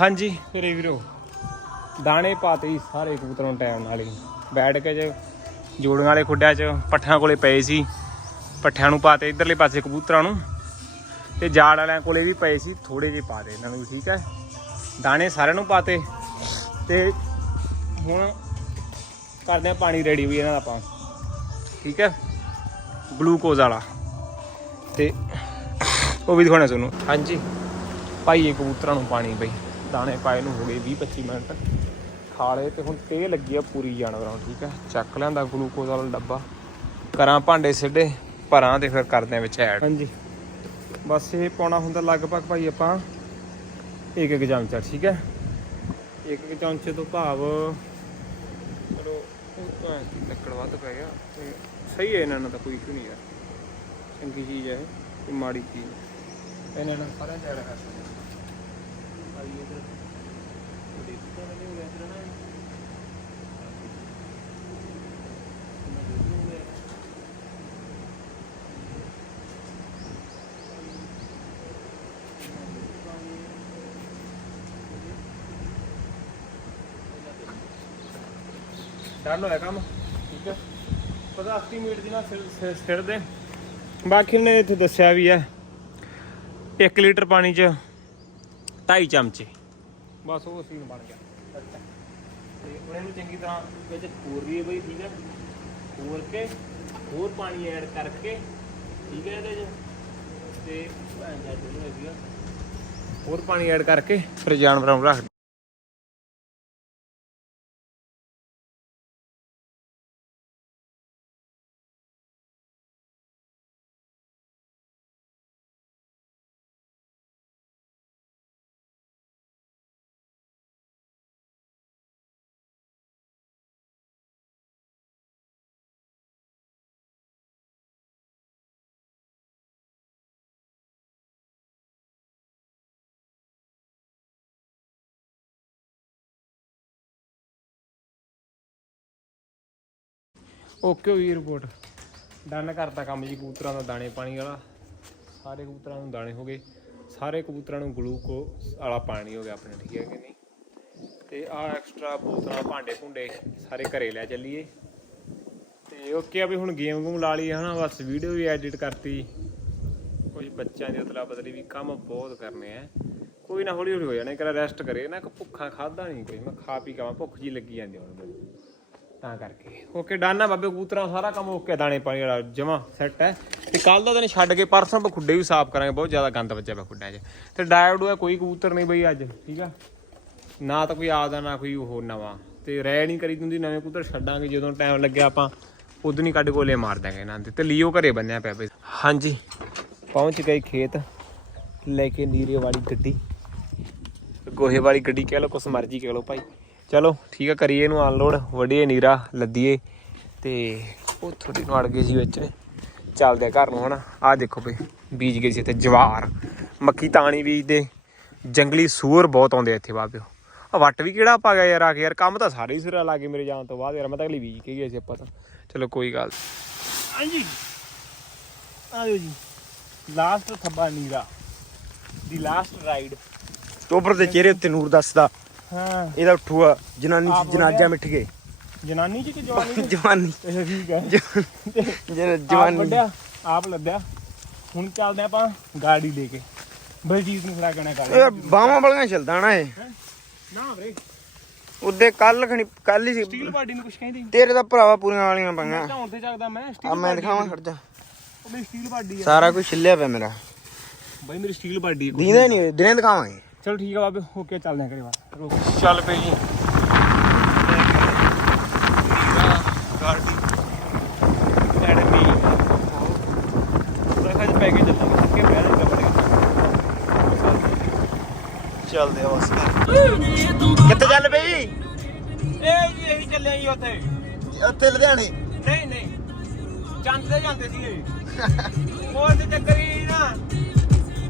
ਹਾਂਜੀ। ਵੀਰੇ ਵੀਰੋ ਦਾਣੇ ਪਾਤੇ ਸਾਰੇ ਕਬੂਤਰਾਂ ਨੂੰ ਟਾਈਮ ਨਾਲ ਹੀ। ਬੈਠ ਕੇ ਜੇ ਜੋੜੀਆਂ ਵਾਲੇ ਖੁੱਡਿਆਂ 'ਚ ਪੱਠਿਆਂ ਕੋਲੇ ਪਏ ਸੀ। ਪੱਠਿਆਂ ਨੂੰ ਪਾਤੇ ਇਧਰਲੇ ਪਾਸੇ ਕਬੂਤਰਾਂ ਨੂੰ। ਤੇ ਜਾੜ ਵਾਲਿਆਂ ਕੋਲੇ ਵੀ ਪਏ ਸੀ ਥੋੜੇ ਜਿਹੇ ਪਾ ਦੇ ਇਹਨਾਂ ਨੂੰ ਠੀਕ ਹੈ। ਦਾਣੇ ਸਾਰਿਆਂ ਨੂੰ ਪਾਤੇ। ਤੇ ਹੁਣ ਕਰਦੇ ਆ ਪਾਣੀ ਰੈਡੀ ਵੀ ਇਹਨਾਂ ਦਾ ਆਪਾਂ। ਠੀਕ ਹੈ। ਗਲੂਕੋਜ਼ ਵਾਲਾ। ਤੇ ਉਹ ਵੀ ਦਿਖਾਉਣਾ ਤੁਹਾਨੂੰ। ਹਾਂਜੀ। ਪਾਈਏ ਕਬੂਤਰਾਂ ਨੂੰ ਪਾਣੀ ਬਈ। ਦਾਣੇ ਪਾਏ ਨੂੰ ਹੋ ਗਏ 20 25 ਮਿੰਟ। ਖਾ ਲਏ ਤੇ ਹੁਣ ਤੇ ਲੱਗੀ ਆ ਪੂਰੀ ਜਾਨਵਰਾਂ ਨੂੰ ਠੀਕ ਹੈ ਚੱਕ ਲਿਆਂਦਾ ਗਲੂਕੋਜ਼ ਵਾਲਾ ਡੱਬਾ। ਕਰਾਂ ਭਾਂਡੇ ਸਿੱਧੇ ਭਰਾਂ ਤੇ ਫਿਰ ਕਰਦੇ ਆ ਵਿੱਚ ਐਡ ਹਾਂਜੀ। ਬਸ ਇਹ ਪਾਉਣਾ ਹੁੰਦਾ ਲਗਭਗ ਭਾਈ ਆਪਾਂ ਇੱਕ ਇੱਕ ਚਮਚਾ ਠੀਕ ਹੈ ਇੱਕ ਇੱਕ ਚਮਚੇ ਤੋਂ ਭਾਵ ਚਲੋ ਉਹ ਤਾਂ ਲੱਕੜ ਵੱਧ ਪੈ ਗਿਆ ਤੇ ਸਹੀ ਹੈ ਇਹਨਾਂ ਨਾਲ ਤਾਂ ਕੋਈ ਇਸ਼ੂ ਨਹੀਂ ਯਾਰ। ਚੰਗੀ ਚੀਜ਼ ਹੈ ਇਹ, ਕੋਈ ਮਾੜੀ ਚੀਜ਼। ਇਹਨਾਂ ਨਾਲ ਸਾਰਿਆਂ ਚ ਐਡ ਕਰ ਸਕਦੇ ਹਾਂ। ਆਈ ਇਧਰ ਉਹਦੇ ਤੋਂ ਨਹੀਂ ਹੋ ਗਿਆ ਇਧਰ ਨਾ ਡਨ ਹੋਇਆ? ਕੰਮ ਠੀਕ ਹੈ ਪਤਾ 80 ਮਿੰਟ ਦੀ ਨਾ ਸਿਰ- ਸਿਰ ਸਿਰ ਦੇ। ਬਾਕੀ ਨੇ ਇੱਥੇ ਦੱਸਿਆ ਵੀ ਹੈ 1 ਲੀਟਰ ਪਾਣੀ 'ਚ 2.5 ਚਮਚੇ। ਬਸ ਉਹ ਸੀਨ ਬਣ ਗਿਆ। ਤੇ ਹੁਣ ਇਹਨੂੰ ਚੰਗੀ ਤਰ੍ਹਾਂ ਵਿੱਚ ਖੋਰ ਲਈਏ ਬਈ, ਠੀਕ ਹੈ ਖੋਰ ਕੇ, ਹੋਰ ਪਾਣੀ ਐਡ ਕਰਕੇ, ਠੀਕ ਹੈ ਇਹਦੇ 'ਚ? ਤੇ ਭੈਣ ਦਾ ਜਿਹਨੂੰ ਹੈਗੀ ਆ ਹੋਰ ਪਾਣੀ ਐਡ ਕਰਕੇ ਫਿਰ ਜਾਨਵਰਾਂ ਨੂੰ ਰੱਖ ਓਕੇ ਹੋਈ ਰਿਪੋਰਟ ਡਨ ਕਰਤਾ ਕੰਮ ਜੀ ਕਬੂਤਰਾਂ ਦਾ ਦਾਣੇ ਪਾਣੀ ਵਾਲਾ। ਸਾਰੇ ਕਬੂਤਰਾਂ ਨੂੰ ਦਾਣੇ ਹੋ ਗਏ। ਸਾਰੇ ਕਬੂਤਰਾਂ ਨੂੰ ਗਲੂਕੋ ਵਾਲਾ ਪਾਣੀ ਹੋ ਗਿਆ ਆਪਣੇ, ਠੀਕ ਹੈ ਕਿ ਨਹੀਂ? ਤੇ ਆ ਐਕਸਟਰਾ ਬੋਤਲਾਂ, ਭਾਂਡੇ ਭੁੰਡੇ ਸਾਰੇ ਘਰੇ ਲੈ ਚੱਲੀਏ। ਤੇ ਓਕੇ ਆ ਵੀ ਹੁਣ ਗੇਮ ਗੂਮ ਲਾ ਲਈ ਹਨਾ, ਬਸ ਵੀਡੀਓ ਵੀ ਐਡਿਟ ਕਰਤੀ। ਕੁਝ ਬੱਚਿਆਂ ਦੀ ਉਤਲਾ ਬਦਲੀ ਵੀ ਕੰਮ ਬਹੁਤ ਕਰਨੇ ਆ। ਕੋਈ ਨਾ ਹੌਲੀ ਹੌਲੀ ਹੋ ਜਾਣਾ ਕਰਾ ਰੈਸਟ ਕਰੇ, ਨਾ ਕਿ ਭੁੱਖਾ ਖਾਦਾ ਨਹੀਂ ਕੋਈ, ਮੈਂ ਖਾ ਪੀ ਕੇ ਭੁੱਖ ਜੀ ਲੱਗੀ ਜਾਂਦੀ ਹੁਣ ਮੈਨੂੰ। ਤਾਂ ਕਰਕੇ। ਓਕੇ, ਡਾਨਾ ਬਾਬੇ, ਕਬੂਤਰਾਂ ਸਾਰਾ ਕੰਮ ਓਕੇ ਦਾਣੇ ਪਾਣੀ ਵਾਲਾ ਜਮਾ ਸੈੱਟ ਹੈ। ਤੇ ਕੱਲ ਦਾ ਦਿਨ ਛੱਡ ਕੇ ਪਰਸੋਂ ਆਪਾਂ ਖੁੱਡੇ ਵੀ ਸਾਫ਼ ਕਰਾਂਗੇ, ਬਹੁਤ ਜ਼ਿਆਦਾ ਗੰਦ ਵੱਜਿਆ ਪਿਆ ਖੁੱਡਿਆਂ 'ਚ। ਤੇ ਡਾਇਓਡ ਹੋਇਆ ਕੋਈ ਕਬੂਤਰ ਨਹੀਂ ਬਈ ਅੱਜ, ਠੀਕ ਆ? ਨਾ ਤਾਂ ਕੋਈ ਆਦਾ ਨਾ ਕੋਈ ਉਹ ਨਵਾਂ। ਤੇ ਰਹਿ ਨਹੀਂ ਕਰੀ ਹੁੰਦੀ ਨਵੇਂ ਕਬੂਤਰ ਛੱਡਾਂਗੇ, ਜਦੋਂ ਟਾਈਮ ਲੱਗਿਆ ਆਪਾਂ ਉਦੋਂ ਹੀ ਕੱਢ ਗੋਲੇ ਮਾਰ ਦਾਂਗੇ ਇਹਨਾਂ ਦੇ। ਤੇ ਲੀਓ ਘਰੇ ਬੰਨਿਆ ਪਿਆ ਬਈ। ਹਾਂਜੀ, ਪਹੁੰਚ ਗਏ ਖੇਤ, ਲੈ ਕੇ ਨੀਰੇ ਵਾਲੀ ਗੱਡੀ। ਗੋਹੇ ਵਾਲੀ ਗੱਡੀ ਕਹਿ ਲਓ, ਕੁਛ ਮਰਜ਼ੀ ਕਹਿ ਲਓ ਭਾਈ। ਚਲੋ ਠੀਕ ਆ ਕਰੀਏ ਇਹਨੂੰ ਅਨਲੋਡ ਵੜੀਏ ਨੀਰਾ ਲੱਦੀਏ ਤੇ ਉਹ ਥੋੜੀ ਨੂੰ ਅੜ ਗਈ ਸੀ ਵਿੱਚ। ਚੱਲਦੇ ਆ ਘਰ ਨੂੰ ਹਨਾ। ਆਹ ਦੇਖੋ ਬਈ ਬੀਜ ਗਏ ਸੀ ਇੱਥੇ ਜਵਾਰ। ਮੱਕੀ ਤਾਣੀ ਬੀਜਦੇ ਜੰਗਲੀ ਸੂਰ ਬਹੁਤ ਆਉਂਦੇ ਇੱਥੇ ਬਾਬਿਓ ਆ ਵੱਟ ਵੀ ਕਿਹੜਾ ਪਾ ਗਿਆ ਯਾਰ ਆ ਕੇ ਯਾਰ ਕੰਮ ਤਾਂ ਸਾਰੇ ਹੀ ਸਿਰਾ ਲਾ ਕੇ ਮੇਰੇ ਜਾਣ ਤੋਂ ਬਾਅਦ ਯਾਰ ਮੈਂ ਤਾਂ ਅਗਲੀ ਬੀਜ ਕੇ ਗਿਆ ਸੀ ਆਪਾਂ ਤਾਂ। ਚਲੋ ਕੋਈ ਗੱਲ ਹਾਂਜੀ। ਆਇਓ ਜੀ। ਲਾਸਟ ਥੱਬਾ ਨੀਰਾ। ਦੀ ਲਾਸਟ ਰਾਈਡ ਟੋਬਰ ਦੇ ਚਿਹਰੇ ਉੱਤੇ ਨੂਰ ਦੱਸਦਾ। ਹਾਂ। ਇਹਦਾ ਉੱਠੂਆ ਜਨਾਨੀ ਆਪ ਚ ਜਨਾਜਾ ਮਿਟ ਗਏ। ਜਨਾਨੀ ਚ ਕਿ ਜਵਾਨੀ ਚ? ਜਵਾਨੀ। ਅੱਛਾ ਠੀਕ ਹੈ ਜਨ- ਆਪ ਜਵਾਨੀ। ਵੱਡਿਆ ਆਪ ਲੱਦਿਆ। ਹੁਣ ਚੱਲਦੇ ਆਪਾਂ ਗਾੜੀ ਲੈ ਕੇ। ਬਲਜੀਤ ਨੂੰ ਖੜਾ ਕਰਨਾ ਇਹ ਕਰ ਬਾਹਾਂ ਬਲੀਆਂ ਚਲਦਾ ਨਾ ਇਹ। ਨਾ ਵੀਰੇ। ਉਹਦੇ ਕੱਲ ਖਣੀ ਕੱਲ ਹੀ ਸੀ। ਸਟੀਲ ਬਾਡੀ ਨੂੰ ਕੁਝ ਕਹਿੰਦੇ ਤੇਰੇ ਦਾ ਭਰਾਵਾ ਪੂਰੀਆਂ ਵਾਲੀਆਂ ਤੇ ਚੱਕਦਾ ਮੈਂ ਆ ਮੈਂ ਦਿਖਾਵਾਂ ਖੜ ਜਾ। ਸਟੀਲ ਬਾਡੀ ਆ। ਸਾਰਾ ਕੁਝ ਛਿੱਲਿਆ ਪਿਆ ਮੇਰਾ। ਬਾਈ ਮੇਰੀ ਸਟੀਲ ਬਾਡੀ ਦੀਦਾ ਨਹੀਂ ਦਿਨੇ ਦਿਖਾਵਾਂਗੇ। ਚਲੋ ਠੀਕ ਆ ਬਾਬੇ ਓਕੇ ਚੱਲਦੇ ਆ ਘਰੇ ਬਾਅਦ। ਰੁਕ ਚੱਲ ਪਈ ਜੀ। ਗਾੜੀ ਐਡਮੀ ਰੱਖਾ ਜੀ ਪੈਕੇਜ ਚੱਲਾਂਗੇ ਕਿ ਬਹਿ ਜਾ ਕੱਪੜੇ ਚੱਲਦੇ ਆ ਬਸ। ਕਿੱਥੇ ਚੱਲ ਪਈ ਇਹ ਜੀ ਇਹੀ ਚੱਲਿਆ ਜੀ ਉੱਥੇ। ਉੱਥੇ ਲੁਧਿਆਣੇ? ਨਹੀਂ ਨਹੀਂ। ਚੰਦ ਤੇ ਜਾਂਦੇ ਸੀਗੇ। ਉਹ ਤੇ ਚੱਕਰ ਨਾ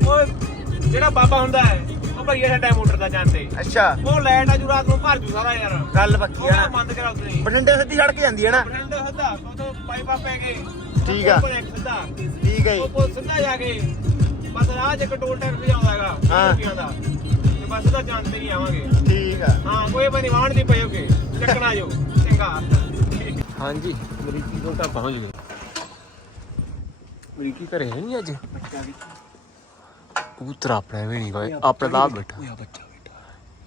ਉਹ ਜਿਹੜਾ ਬਾਬਾ ਹੁੰਦਾ ਹੈ ਭਈਆ ਦਾ ਟਾਈਮ ਮੋਟਰ ਦਾ ਜਾਂਦੇ ਅੱਛਾ। ਉਹ ਲਾਈਟ ਆ ਜੂ ਰਾਤ ਨੂੰ ਭਰ ਜੂ ਸਾਰਾ ਯਾਰ। ਗੱਲ ਪੱਕੀ ਉਹ ਆ ਨਾ ਬੰਦ ਕਰਾ ਉਤਰੇ ਬਠਿੰਡੇ ਸਿੱਧੀ ਸੜਕ ਜਾਂਦੀ ਹੈ ਨਾ? ਬਰੰਡੇ ਹੁੰਦਾ ਉਦੋਂ ਪਾਈਪਾਂ ਪੈ ਗਏ। ਠੀਕ ਆ। ਉੱਪਰ ਇੱਕ ਸਿੱਧਾ। ਠੀਕ ਹੈ ਉਹ ਜੀ ਪੁਲ ਸਿੱਧਾ ਜਾ ਕੇ ਬਸ ਰਾਹ 'ਚ ਇੱਕ ਟੋਲ ਟੈਕਸ ਵੀ ਆਉਂਦਾ ਹੈਗਾ ਹਾਂ। ਰੁਪਈਆਂ ਦਾ। ਤੇ ਬਸ ਸਿੱਧਾ ਜਾਂਦੇ ਨਹੀਂ ਆਵਾਂਗੇ। ਠੀਕ ਆ। ਹਾਂ ਕੋਈ ਬਣੀ ਵਾਹਣ ਦੀ ਪਈਓਗੇ ਚੱਕਣਾ ਜੋ। ਚੰਗਾ। ਹਾਂਜੀ ਮਰੀਕੀ ਕੋਲ ਤਾਂ ਪਹੁੰਚ ਗਏ। ਮਰੀਕੀ ਘਰੇ ਹੈ ਨਹੀਂ ਅੱਜ? ਕਬੂਤਰ ਆਪਣੇ ਵੀ ਨਹੀਂ ਗਏ ਆਪਣੇ ਦਾ ਬੈਠਾ।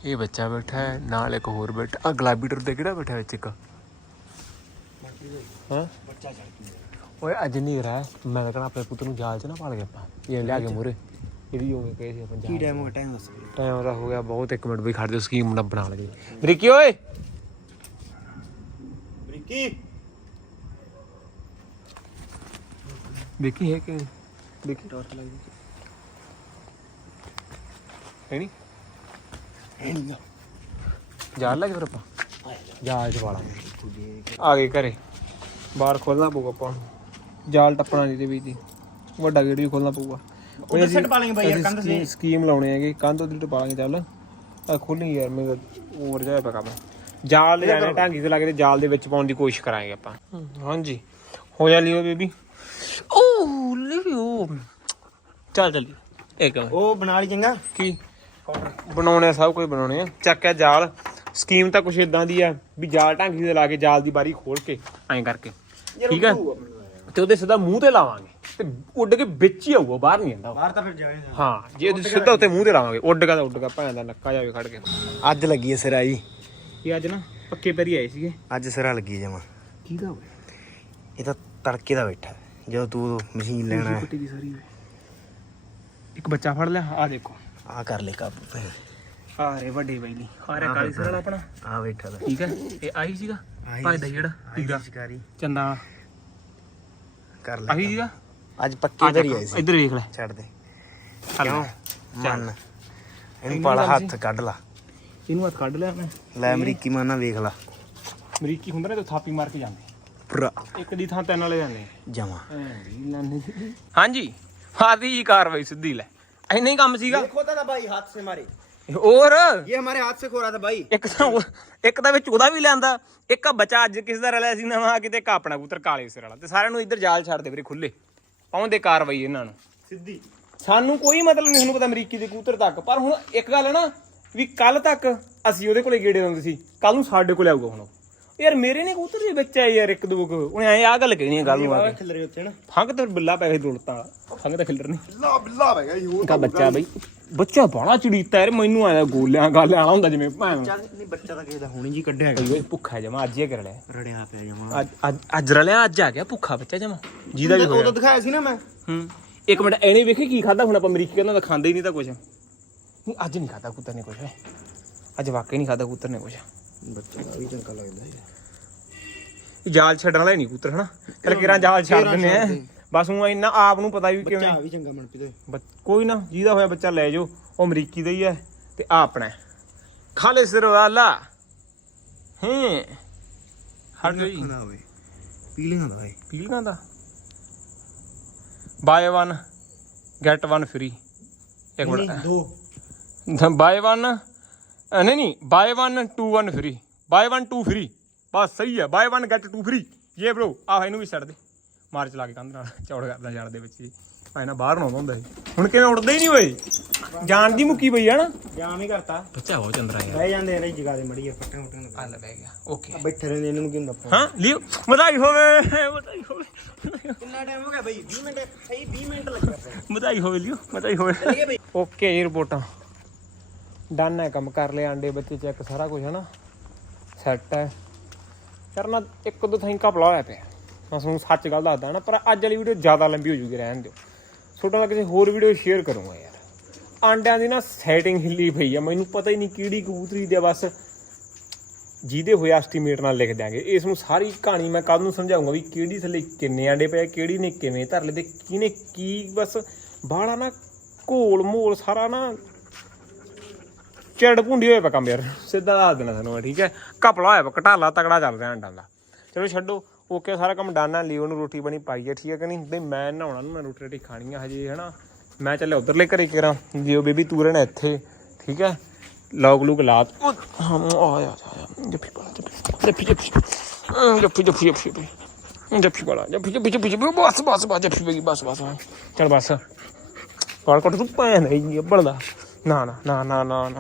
ਇਹ ਬੱਚਾ ਬੈਠਾ ਹੈ ਨਾਲ ਇੱਕ ਹੋਰ ਬੈਠਾ। ਆ ਗੁਲਾਬੀ ਟਰ ਤੇ ਕਿਹੜਾ ਬੈਠਾ ਵਿੱਚ ਇੱਕ? ਹਾਂ? ਓਏ ਅੱਜ ਨਹੀਂ ਰਹਾ। ਮੈਂ ਕਹਣਾ ਆਪਣੇ ਪੁੱਤ ਨੂੰ ਜਾਲ 'ਚ ਨਾ ਪਾਲ ਗਿਆ ਆਪਾਂ। ਇਹ ਲਿਆ ਕੇ ਮੂਰੇ ਇਹਦੀ ਹੋਵੇ ਕਹੇ ਸੀ ਆਪਾਂ ਕੀ। ਟਾਈਮ ਹੋ ਗਿਆ? ਟਾਈਮ ਦੱਸ ਟਾਈਮ ਦਾ ਹੋ ਗਿਆ ਬਹੁਤ। ਇੱਕ ਮਿੰਟ ਵੀ ਖੜ ਜਾ ਸਕੀਮ ਨਾ ਬਣਾ ਲਗੇ ਬਰੀਕੀ ਓਏ! ਬ੍ਰਿਕੀ! ਦੇਖੀ ਹੈ ਕਿ? ਦੇਖੀ ਟਾਰਚ ਲੱਗਦੀ ਹੈ ਨਹੀਂ ਜਾਲ ਲੱਗ ਫਿਰ ਆਪਾਂ? ਜਾਲ ਚ ਵਾਲਾ। ਆ ਗਏ ਘਰੇ। ਬਾਹਰ ਖੋਲਣਾ ਪਊਗਾ ਆਪਾਂ ਨੂੰ। ਜਾਲ ਟੱਪਣਾ ਨਹੀਂ ਤੇ ਵੀ ਦੀ ਵੱਡਾ ਗੇਟ ਵੀ ਖੋਲਣਾ ਪਊਗਾ। ਉੱਧਰ ਸਿੱਟ ਪਾ ਲਾਂਗੇ ਬਾਈ ਯਾਰ, ਕੰਧ ਸਕੀਮ- ਸਕੀਮ ਲਾਉਣੇ ਹੈਗੇ। ਕੰਧ ਉਧਰ ਟਪਾ ਲਾਂਗੇ ਚੱਲ। ਆ ਖੋਲੀ ਯਾਰ ਮੈਂ ਹੋਰ ਜਾਇਆ ਪਿਆ ਕੰਮ। ਜਾਲ ਲੈ ਜਾਣੇ ਢਾਂਗੀ ਤੇ ਲੱਗੇ ਤੇ ਜਾਲ ਦੇ ਵਿੱਚ ਪਾਉਣ ਦੀ ਕੋਸ਼ਿਸ਼ ਕਰਾਂਗੇ ਆਪਾਂ। ਹਾਂਜੀ। ਹੋ ਜਾ ਲਿਓ ਬੇਬੀ। ਓ ਲਿਓ। ਚੱਲ ਚੱਲ ਇੱਕ ਮਿੰਟ। ਉਹ ਬਣਾ ਲਈ ਚੰਗਾ। ਕੀ? ਬਣਾਉਣੇ ਆ, ਸਭ ਕੁਝ ਬਣਾਉਣੇ ਆ। ਚੱਕਿਆ ਜਾਲ। ਸਕੀਮ ਤਾਂ ਕੁਛ ਇਦਾਂ ਦੀ ਆ ਵੀ ਜਾਲ ਢਾਂਗੀ ਤੇ ਲਾ ਕੇ ਜਾਲ ਦੀ ਬਾਰੀ ਖੋਲ ਕੇ ਐਂ ਕਰਕੇ। ਠੀਕ ਹੈ ਤੇ ਉਹਦੇ ਸਿੱਧਾ ਮੂੰਹ ਤੇ ਲਾਵਾਂਗੇ। ਤੇ ਉੱਡ ਕੇ ਵਿੱਚ ਹੀ ਆਊਗਾ ਬਾਹਰ ਨਹੀਂ ਉਹ। ਬਾਹਰ ਤਾਂ ਫਿਰ ਜਾਏਗਾ ਹਾਂ ਜੇ ਉਹਦੇ ਸਿੱਧਾ ਉੱਤੇ ਮੂੰਹ ਤੇ ਲਾਵਾਂਗੇ। ਉੱਡ ਗਾ ਤਾਂ ਉੱਡ ਗਾ ਭਾਂ ਦਾ ਨੱਕਾ ਜਾਵੇ ਖੜ ਕੇ। ਅੱਜ ਲੱਗੀ ਹੈ ਸਿਰਾ ਜੀ ਇਹ ਅੱਜ ਨਾ ਪੱਕੇ ਪੈਰੀ ਆਏ ਸੀਗੇ। ਅੱਜ ਸਿਰਾ ਲੱਗੀ ਜਮਾ। ਕਿਹਦਾ ਹੋਵੇ ਇਹ ਤਾਂ ਤੜਕੇ ਦਾ ਬੈਠਾ। ਜਦੋਂ ਤੂੰ ਮਸ਼ੀਨ ਲੈਣਾ ਹੈ। ਪੱਟੀ ਦੀ ਸਾਰੀ। ਇੱਕ ਬੱਚਾ ਫੜ ਲਿਆ। ਆ ਦੇਖੋ। ਆ ਕਰ ਲੈ ਕਾਬੂ ਫਿਰ ਆ ਰੇ ਵੱਡੀ ਬੈਲੀ। ਆ ਰੇ ਕਾਲੀ ਸਰਲ ਆਪਣਾ। ਆ ਬੈਠਾ ਦਾ ਠੀਕ ਹੈ ਇਹ ਆਹੀ ਸੀਗਾ? ਆਹੀ ਭਾਈ ਦਾ ਜਿਹੜਾ? ਹੀਰਾ ਸ਼ਿਕਾਰੀ। ਵਾਲਾ। ਕਰ ਲੈ ਆਹੀ ਸੀਗਾ? ਅੱਜ ਪੱਕੇ ਧਰੀ ਆਈ ਸੀ। ਇੱਧਰ ਵੇਖ ਲੈ। ਛੱਡ ਦੇ। ਕਿਉਂ। ਮਨ। ਇਹਨੂੰ ਪਾਲਾ ਹੱਥ ਕੱਢ ਲਾ। ਇਹਨੂੰ ਹੱਥ ਕੱਢ ਲਿਆ ਮੈਂ। ਲੈ ਅਮਰੀਕੀ ਮਾਨਾ ਵੇਖ ਲਾ। ਅਮਰੀਕੀ ਹੁੰਦਾ ਨਾ ਤੇ ਥਾਪੀ ਮਾਰ ਕੇ ਜਾਂਦੇ। ਪੂਰਾ ਇੱਕ ਦੀ ਥਾਂ ਤਿੰਨ ਵਾਲੇ ਜਾਂਦੇ ਜਮਾ। ਹਾਂਜੀ। ਆਦੀ ਜੀ ਕਾਰਵਾਈ ਸਿੱਧੀ ਲੈ। ਇੰਨਾ ਹੀ ਕੰਮ ਸੀਗਾ देखो था भाई हाथ से मारे ਹੋਰ ये हमारे हाथ से खो रहा था भाई ਇੱਕ ਤਾਂ ਉਹ- ਇੱਕ ਤਾਂ ਵਿੱਚ ਉਹਦਾ ਵੀ ਲਿਆਂਦਾ ਇੱਕ ਆ ਬੱਚਾ ਅੱਜ ਕਿਸ ਦਾ ਰਲਿਆ ਸੀ ਨਵਾਂ ਕਿਤੇ ਇੱਕ ਆਪਣਾ ਕਬੂਤਰ ਕਾਲੇ ਸਿਰ ਵਾਲਾ ਤੇ ਸਾਰਿਆਂ ਨੂੰ ਇੱਧਰ ਜਾਲ ਛੱਡ ਦੇ ਵੀਰੇ ਖੁੱਲੇ ਪਾਉਂਦੇ ਕਾਰਵਾਈ ਇਹਨਾਂ ਨੂੰ सीधी ਸਾਨੂੰ ਕੋਈ ਮਤਲਬ ਨਹੀਂ ਤੁਹਾਨੂੰ ਪਤਾ ਅਮਰੀਕੀ ਦੇ ਕਬੂਤਰ ਤੱਕ ਪਰ ਹੁਣ ਇੱਕ ਗੱਲ ਹੈ ਨਾ ਵੀ ਕੱਲ ਤੱਕ ਅਸੀਂ ਉਹਦੇ ਕੋਲੇ ਗੇੜੇ ਲਾਉਂਦੇ ਸੀ ਕੱਲ ਨੂੰ ਸਾਡੇ ਕੋਲੇ ਆਊਗਾ ਹੁਣ ਉਹ। ਯਾਰ ਮੇਰੇ ਨੇ ਕਬੂਤਰ ਦੇ ਵਿੱਚ ਆ ਯਾਰ ਇੱਕ ਦੋ ਕੋ। ਉਹਨੇ ਐ ਆ ਗੱਲ ਕਹਿਣੀ ਆ ਗੱਲ ਨੂੰ ਆ ਕੇ। ਖਿਲਰੇ ਉੱਥੇ ਨਾ। ਫੰਗ ਤੇ ਬਿੱਲਾ ਪੈ ਕੇ ਦੁਲਤਾ ਫੰਗ ਤਾਂ ਖਿਲਰ ਨਹੀਂ ਬਿੱਲਾ ਬਿੱਲਾ ਪੈ ਗਿਆ ਜੀ ਕਾ ਬੱਚਾ ਬਈ। ਬੱਚਾ ਬਾਣਾ ਚੜੀਤਾ ਯਾਰ ਮੈਨੂੰ ਆਇਆ ਗੋਲਿਆਂ ਗੱਲ ਆਣਾ ਹੁੰਦਾ ਜਿਵੇਂ ਭਾਂ ਨਹੀਂ ਬੱਚਾ ਤਾਂ ਕਿਸੇ ਦਾ ਹੋਣੀ ਜੀ ਕੱਢਿਆ ਹੈਗਾ। ਭੁੱਖਾ ਜਮਾ ਅੱਜ ਹੀ ਕਰ ਲਿਆ। ਰੜਿਆ ਪਿਆ ਜਮਾ। ਅੱਜ ਅੱਜ ਰਲਿਆ ਅੱਜ ਆ ਗਿਆ ਭੁੱਖਾ ਬੱਚਾ ਜਮਾ। ਜਿਹਦਾ ਜੀ ਉਹ ਤਾਂ ਦਿਖਾਇਆ ਸੀ ਨਾ ਮੈਂ। ਹੂੰ। ਇੱਕ ਮਿੰਟ ਐਨੇ ਵੇਖੇ ਕੀ ਖਾਦਾ ਹੁਣ ਆਪਾਂ ਅਮਰੀਕੀ ਕਹਿੰਦਾ ਖਾਂਦਾ ਹੀ ਨਹੀਂ ਤਾਂ ਕੁਝ ਨਹੀਂ ਅੱਜ ਨਹੀਂ ਖਾਦਾ ਕੁੱਤਰ ਨੇ ਕੁਝ ਅੱਜ ਵਾਕਈ ਨਹੀਂ ਖਾਦਾ ਕੁੱਤਰ ਨੇ ਕੁਝ ਬੱਚਾ ਦਾ ਵੀ ਚੰਗਾ ਲੱਗਦਾ ਹੈ ਜਾਲ ਛੱਡਣ ਵਾਲਾ ਹੀ ਨਹੀਂ ਕੁੱਤਰ ਹਨਾ? ਚੱਲ ਕਿਰਾਂ ਜਾਲ ਛੱਡ ਦਿੰਨੇ ਆ? ਬਸ ਉਹ ਇੰਨਾ ਆਪ ਨੂੰ ਪਤਾ ਵੀ ਕਿਵੇਂ ਬੱਚਾ ਵੀ ਚੰਗਾ ਮਨ ਪੀਦੇ ਬੱਚ- ਕੋਈ ਨਾ ਜਿਹਦਾ ਹੋਇਆ ਬੱਚਾ ਲੈ ਜਾਓ। ਉਹ ਅਮਰੀਕੀ ਦਾ ਹੀ ਹੈ ਤੇ ਆ ਆਪਣਾ ਹੈ। ਖਾਲੇ ਸਿਰ ਵਾਲਾ ਹੂੰ। ਹਟ ਹੋਵੇ ਪੀਲਿੰਗ ਹੁੰਦਾ ਹੋਵੇ ਪੀਲੀਆਂ ਦਾ ਬਾਏ 1 ਗੈਟ 1 ਫ੍ਰੀ ਇੱਕ ਮਿੰਟ। ਦੋ। ਬਾਏ 1 ਨਹੀਂ ਨਹੀਂ ਬਾਏ 1 2 1 ਫ੍ਰੀ ਬਾਏ 1 2 ਫ੍ਰੀ ਬਸ ਸਹੀ ਹੈ ਬਾਏ 1 ਗੈਟ 2 ਫ੍ਰੀ ਇਹ ਬ్రో ਆਹ ਇਹਨੂੰ ਵੀ ਛੱਡ ਦੇ। ਮਾਰ ਚਲਾ ਕੇ ਕੰਧ ਨਾਲ ਚੌੜ ਕਰਦਾ ਛੱਡ ਦੇ ਵਿੱਚ ਹੀ ਐ ਨਾ ਬਾਹਰ ਨੂੰ ਆਉਂਦਾ ਹੁੰਦਾ ਸੀ। ਹੁਣ ਕਿਵੇਂ ਉੱਡਦਾ ਹੀ ਨਹੀਂ ਓਏ? ਜਾਨ ਦੀ ਮੁੱਕੀ ਪਈ ਆ ਨਾ। ਜਾਮ ਹੀ ਕਰਤਾ। ਬੱਚਾ ਬਹੁਤ ਚੰਦਰਾ ਯਾਰ। ਬਹਿ ਜਾਂਦੇ ਨੇ ਜਗਾ ਦੇ ਮੜੀ ਪੱਟਾਂ ਪੱਟਾਂ ਦਾ ਆ ਲੈ ਬਹਿ ਗਿਆ। ਓਕੇ ਬੈਠੇ ਰਹਿੰਦੇ ਇਹਨਾਂ ਨੂੰ ਕੀ ਹੁੰਦਾ ਹਾਂ ਲਿਓ। ਵਧਾਈ ਹੋਵੇ ਵਧਾਈ ਹੋਵੇ। ਕਿੰਨਾ ਟਾਈਮ ਹੋ ਗਿਆ ਬਈ? 20 ਮਿੰਟ ਸਹੀ 20 ਮਿੰਟ ਲੱਗਿਆ ਪਿਆ ਵਧਾਈ ਹੋਵੇ ਲਿਓ। ਵਧਾਈ ਹੋਵੇ। ਓਕੇ ਇਹ ਰਿਪੋਰਟਾਂ। ਡਨ ਹੈ, ਕੰਮ ਕਰ ਲਿਆ, ਅੰਡੇ ਬੱਚੇ ਚੈੱਕ ਸਾਰਾ ਕੁਝ ਹਨਾ? ਸੈੱਟ ਹੈ। ਕਰਨਾ ਇੱਕ ਦੋ ਥਾਈਂ ਘਪਲਾ ਹੋਇਆ ਪਿਆ। ਮੈਂ ਤੁਹਾਨੂੰ ਸੱਚ ਗੱਲ ਦੱਸਦਾ ਨਾ, ਪਰ ਅੱਜ ਵਾਲੀ ਵੀਡੀਓ ਜ਼ਿਆਦਾ ਲੰਬੀ ਹੋ ਜੂਗੀ, ਰਹਿਣ ਦਿਓ। ਛੋਟਾ ਦਾ ਕਿਸੇ ਹੋਰ ਵੀਡੀਓ ਸ਼ੇਅਰ ਕਰੂੰਗਾ ਯਾਰ। ਆਂਡਿਆਂ ਦੀ ਨਾ ਸੈਟਿੰਗ ਹਿੱਲੀ ਪਈ ਆ, ਮੈਨੂੰ ਪਤਾ ਹੀ ਨਹੀਂ ਕਿਹੜੀ ਕਬੂਤਰੀ ਦੇ ਬਸ ਜਿਹਦੇ ਹੋਏ ਐਸਟੀਮੇਟ ਨਾਲ ਲਿਖ ਦਿਆਂਗੇ। ਇਸ ਨੂੰ ਸਾਰੀ ਕਹਾਣੀ ਮੈਂ ਕੱਲ ਨੂੰ ਸਮਝਾਉਂਗਾ ਵੀ ਕਿਹੜੀ ਥੱਲੇ ਕਿੰਨੇ ਆਂਡੇ ਪਏ ਕਿਹੜੀ ਨੇ ਕਿਵੇਂ ਧਰ ਲਏ ਤੇ ਕਿਹਨੇ ਕੀ, ਬਸ ਬਾਹਲਾ ਨਾ ਘੋਲ ਮੋਲ ਸਾਰਾ ਨਾ ਚੜ ਭੁੰਡੀ ਹੋਏ ਪਿਆ ਕੰਮ ਯਾਰ। ਸਿੱਧਾ ਦੱਸ ਦੇਣਾ ਤੁਹਾਨੂੰ ਮੈਂ ਠੀਕ ਹੈ? ਘਪਲਾ ਹੋਇਆ ਪਿਆ ਘਟਾਲਾ ਤਗੜਾ ਚੱਲ ਰਿਹਾ ਅੰਡਾਂ ਦਾ। ਚਲੋ ਛੱਡੋ ਓਕੇ ਸਾਰਾ ਕੰਮ ਡਾਨਾ ਲਿਓ ਨੂੰ ਰੋਟੀ ਬਣੀ ਪਾਈ ਹੈ ਠੀਕ ਹੈ ਕਿ ਨਹੀਂ? ਤੇ ਮੈਂ ਨਹਾਉਣਾ ਨੂੰ ਮੈਂ ਰੋਟੀ ਰੋਟੀ ਖਾਣੀ ਆ ਹਜੇ ਹਨਾ? ਮੈਂ ਚੱਲੇ ਉਧਰਲੇ ਘਰੇ ਕਰਾਂ ਜਿਓ ਬੇਬੀ ਤੂੰ ਰਹਿਣਾ ਇੱਥੇ ਠੀਕ ਹੈ? ਲੌਗ ਲੂਗ ਲਾਤ ਉਹ ਹਾਂ ਆਇਆ ਆਇਆ ਜੱਫੀ ਪਾ ਜੱਫੀ ਜੱਫੀ ਅਮ, ਜੱਫੀ ਜੱਫੀ। ਜੱਫੀ ਜੱਫੀ ਜੱਫੀ ਵਾਲਾ ਜੱਫੀ ਜੱਫੀ ਜੱਫੀ ਜੱਫੀ ਬਸ ਬਸ ਬਸ ਜੱਫੀ ਬਈ ਬਸ ਬਸ ਚੱਲ ਬਸ। ਕਾਲ ਕੋਟ ਤੂੰ ਪੈ ਨਹੀਂ ਅੱਬਲ ਦਾ। ਨਾ ਨਾ ਨਾ ਨਾ ਨਾ ਨਾ।